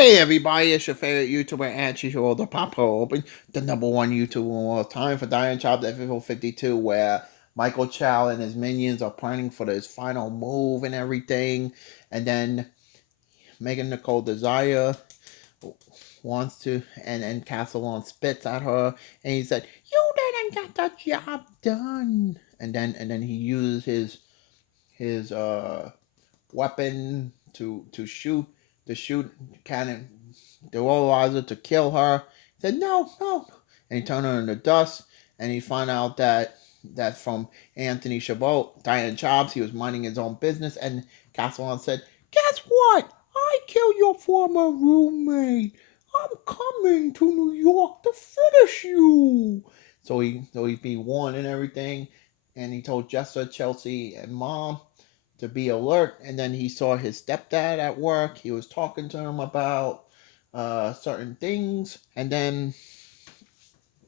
Hey everybody, it's your favorite YouTuber and she's your the Pop Hole Open, the number one YouTuber of all time for Diane Chobs episode 52, where Michael Chow and his minions are planning for his final move and everything, and then Megan Nicole Desire wants to, and Castle spits at her, and he said, "You didn't get the job done," and then he uses his weapon to shoot cannon the roller to kill her. He said, "No, no," and he turned her into dust. And he found out that from Anthony Chabot, Diane Chobs, he was minding his own business. And Castellan said, "Guess what? I killed your former roommate. I'm coming to New York to finish you." So he's being warned and everything. And he told Jessica, Chelsea, and Mom to be alert. And then he saw his stepdad at work. He was talking to him about certain things. And then,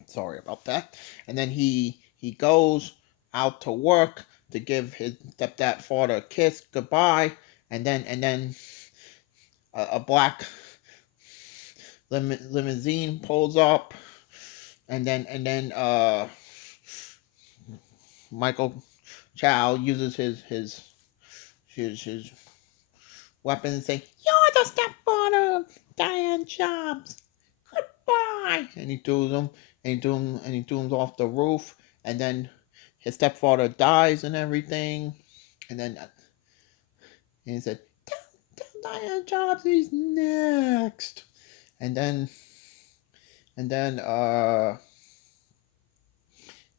sorry about that. And then he goes out to work to give his stepdad father a kiss goodbye. And then a black limousine pulls up. And then Michael Chow uses his weapon and say, "You're the stepfather of Diane Chobs. Goodbye." And he threw him, and he threw him off the roof. And then his stepfather dies and everything. And he said, "Tell Diane Chobs he's next." And then and then and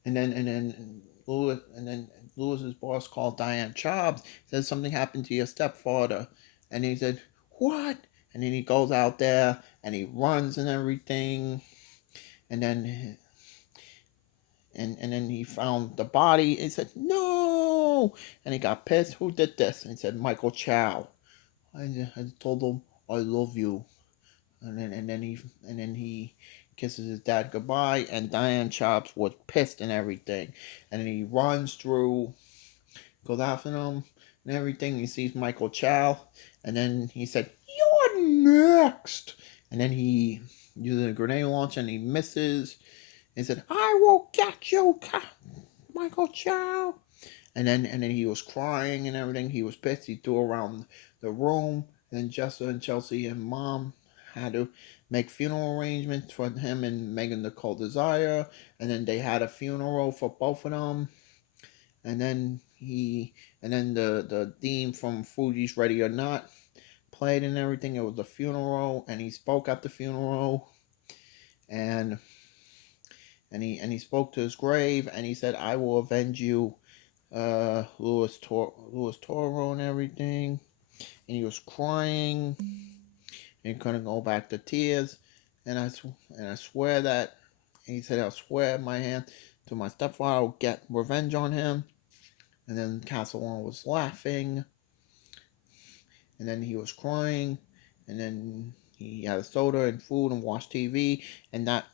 then and then Louis and then Louis's boss called Diane Chobs, says something happened to your stepfather. And he said, "What?" And then he goes out there and he runs and everything. And then and, and then he found the body. He said, "No." And he got pissed. "Who did this?" And he said, "Michael Chow. I told him I love you." And then he kisses his dad goodbye. And Diane Chops was pissed and everything. And then he runs through, goes after him and everything. He sees Michael Chow. And then he said, "You're next." And then he uses a grenade launcher and he misses. And he said, "I will get you, Michael Chow." And then he was crying and everything. He was pissed. He threw around the room. And then Jessica and Chelsea and Mom had to make funeral arrangements for him and Megan Nicole Desire. And then they had a funeral for both of them. And then the theme from Fuji's Ready or Not played and everything. It was a funeral, and he spoke at the funeral. And he spoke to his grave, and he said, "I will avenge you, Louis Toro and everything." And he was crying and couldn't go back to tears. And I swear that, and he said, "I'll swear my hand to my stepfather, I'll get revenge on him." And then Castle was laughing, and then he was crying, and then he had a soda and food and watched TV, and the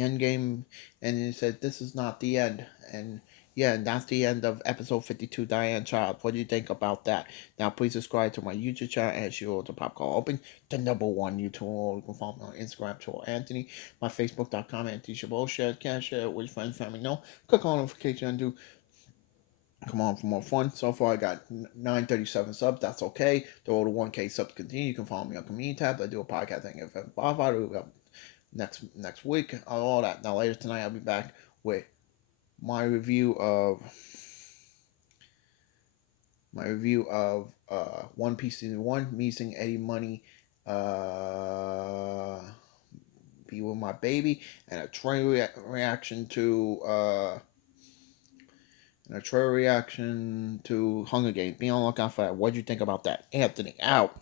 end game. And he said, "This is not the end." And yeah, and that's the end of episode 52, Diane Child. What do you think about that? Now, please subscribe to my YouTube channel and share the Popcorn Open, the number one YouTube. You can follow me on Instagram, Troll Anthony, my Facebook.com, Anthony Chabot. Share, can share it with your friends, family. No, click on notification and do come on for more fun. So far, I got 937 subs. That's okay. The road to 1K subs continue. You can follow me on Community tab. I do a podcast. I give Spotify next week. All that. Now, later tonight, I'll be back with my review of One Piece season 1. Me seeing Eddie Money be with my baby, and a trailer reaction to Hunger Games. Be on the lookout for that. What do you think about that? Anthony out.